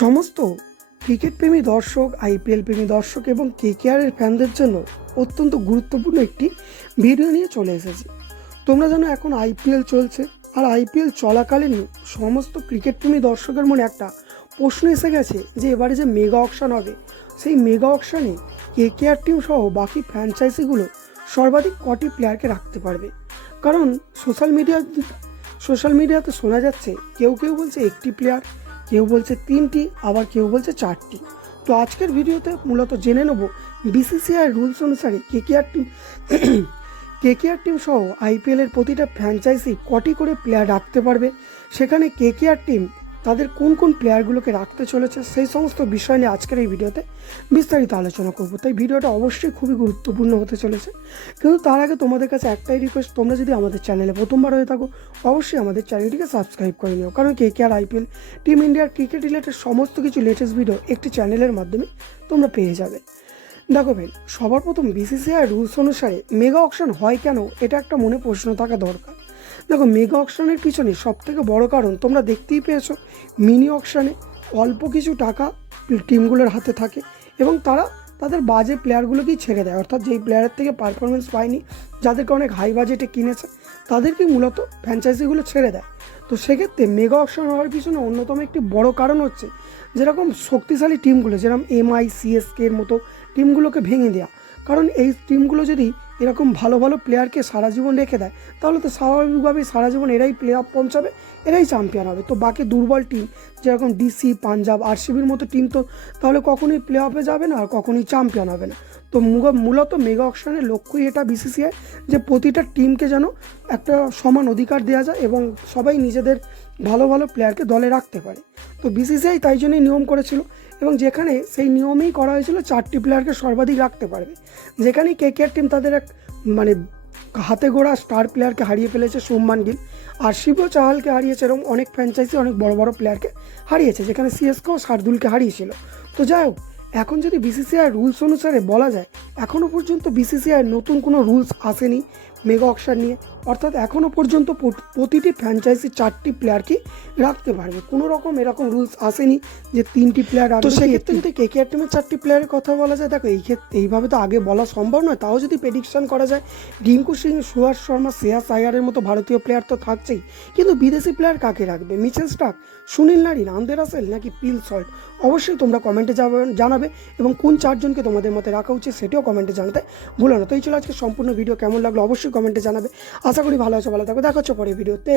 সমস্ত ক্রিকেট প্রেমী দর্শক আইপিএল প্রেমী দর্শক এবং কেকেআরের ফ্যানদের জন্য অত্যন্ত গুরুত্বপূর্ণ একটি ভিডিও নিয়ে চলে এসেছি। তোমরা জানো এখন আইপিএল চলছে আর আইপিএল চলাকালীন সমস্ত ক্রিকেট প্রেমী দর্শকের মনে একটা প্রশ্ন এসে গেছে যে এবারে যে মেগা অকশন হবে, সেই মেগা অকশনে কেকেআর টিম সহ বাকি ফ্র্যাঞ্চাইজিগুলো সর্বাধিক কটি প্লেয়ারকে রাখতে পারবে। কারণ সোশ্যাল মিডিয়া সোশ্যাল মিডিয়াতে শোনা যাচ্ছে, কেউ কেউ বলছে একটি প্লেয়ার কেউ বলছে তিনটি, আবার কেউ বলছে চারটি। তো আজকের ভিডিওতে মূলত জেনে নেব বিসিসিআই রুলস অনুসারে কেকেআর টিম কেকেআর টিম সহ আইপিএলের প্রতিটা ফ্র্যাঞ্চাইজি কটি করে প্লেয়ার রাখতে পারবে? সেখানে কেকেআর টিম তাদের কোন কোন প্লেয়ারগুলোকে রাখতে চলেছে সেই সমস্ত বিষয় নিয়ে আজকের এই ভিডিওতে বিস্তারিত আলোচনা করব। তাই ভিডিওটা অবশ্যই খুবই গুরুত্বপূর্ণ হতে চলেছে। কিন্তু তার আগে তোমাদের কাছে একটাই রিকোয়েস্ট তোমরা যদি আমাদের চ্যানেলে প্রথমবার হয়ে থাকো, অবশ্যই আমাদের চ্যানেলটিকে সাবস্ক্রাইব করে নিও। কারণ K K R IPL team ইন্ডিয়ার ক্রিকেট রিলেটেড সমস্ত কিছু লেটেস্ট ভিডিও একটি চ্যানেলের মাধ্যমে তোমরা পেয়ে যাবে। দেখো ভাই, সবার প্রথম বিসিসিআই রুলস অনুসারে মেগা অকশন হয় কেন? এটা একটা মনে প্রশ্ন থাকা দরকার। দেখো মেগা অকশনের পিছনে সব থেকে বড় কারণ, তোমরা দেখতেই পেয়েছ মিনি অকশনে অল্প কিছু টাকা টিমগুলোর হাতে থাকে এবং তারা তাদের বাজে প্লেয়ারগুলোকেই ছেড়ে দেয়। অর্থাৎ যেই প্লেয়ারের থেকে পারফরমেন্স পায়নি, যাদেরকে অনেক হাই বাজেটে কিনেছে, তাদেরকেই মূলত ফ্র্যাঞ্চাইজিগুলো ছেড়ে দেয়। তো সেক্ষেত্রে মেগা অকশন হওয়ার পিছনে অন্যতম একটি বড় কারণ হচ্ছে, যেরকম শক্তিশালী টিমগুলো যেরকম এমআই সিএসকে এর মতো টিমগুলোকে ভেঙে দেওয়া কারণ এই টিমগুলো যদি এরকম ভালো ভালো প্লেয়ারকে সারা জীবন রেখে দেয়, তাহলে তো স্বাভাবিকভাবেই সারা জীবন এরাই প্লে অফ পৌঁছাবে, এরাই চ্যাম্পিয়ন হবে। তো বাকি দুর্বল টিম যেরকম ডিসি পাঞ্জাব আরসিবির মতো টিম তো তাহলে কখনোই প্লে অফে যাবে না আর কখনোই চ্যাম্পিয়ন হবে না। তো মূলত মেগা অকশনের লক্ষ্যই এটা বিসিসিআই যে প্রতিটা টিমকে যেন একটা সমান অধিকার দেওয়া যায় এবং সবাই নিজেদের ভালো ভালো প্লেয়ারকে দলে রাখতে পারে। তো বিসিসিআই তাই জন্যই নিয়ম করেছিল এবং যেখানে সেই নিয়মেই করা হয়েছিল চারটি প্লেয়ারকে সর্বাধিক রাখতে পারবে। যেখানে কেকেআর টিম তাদের এক মানে হাতে গোড়া স্টার প্লেয়ারকে হারিয়ে ফেলেছে শুভমান গিল। আর শিব চাহালকে হারিয়েছে এরকম অনেক ফ্র্যাঞ্চাইজি অনেক বড় বড় প্লেয়ারকে হারিয়েছে, যেখানে সিএসকেও শার্দুলকে হারিয়েছিল। তো যাই হোক, এখন যদি বিসিসিআই রুলস অনুসারে বলা যায় এখনও পর্যন্ত বিসিসিআই নতুন কোনো রুলস আসেনি। মেগা অকশন নিয়ে। অর্থাৎ এখনও পর্যন্ত প্রতিটি ফ্র্যাঞ্চাইজি চারটি প্লেয়ারকে রাখতে পারবে। কোনো রকম এরকম রুলস আসেনি যে তিনটি প্লেয়ার তো সেক্ষেত্রে যদি কে কে টিমের চারটি প্লেয়ারের কথা বলা যায় দেখো এই ক্ষেত্রে এইভাবে তো আগে বলা সম্ভব নয়। তাও যদি প্রেডিকশন করা যায় রিঙ্কু সিং সুহাস শর্মা শ্রেয়াস আয়ারের মতো ভারতীয় প্লেয়ার তো থাকছেই। কিন্তু বিদেশি প্লেয়ার কাকে রাখবে? Mitchell Starc Sunil Narine Andre Russell নাকি পিল সল্ট? অবশ্যই তোমরা কমেন্টে জানাবে এবং কোন চারজনকে তোমাদের মতে রাখা উচিত সেটিও কমেন্টে জানাতে ভুলো না। তো এই ছিল আজকে সম্পূর্ণ ভিডিও কেমন লাগল? অবশ্যই কমেন্টে জানাবে। আশা করি ভালো আছো ভালো থাকো। দেখা পরে ভিডিওতে।